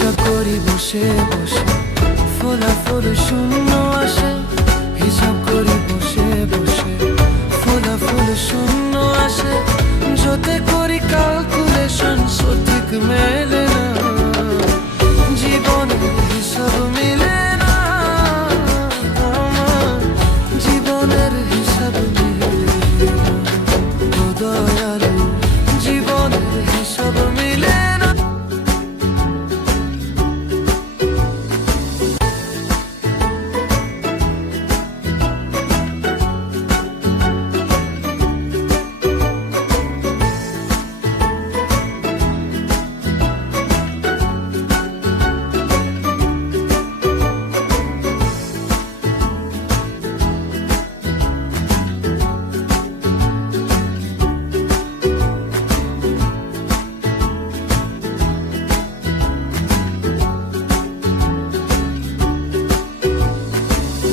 হিসাব করি বসে বসে, ফলাফল শূন্য আসে। হিসাব করি বসে বসে, ফলাফল শূন্য আসে। যতে করি ক্যালকুলেশন সঠিক মেলে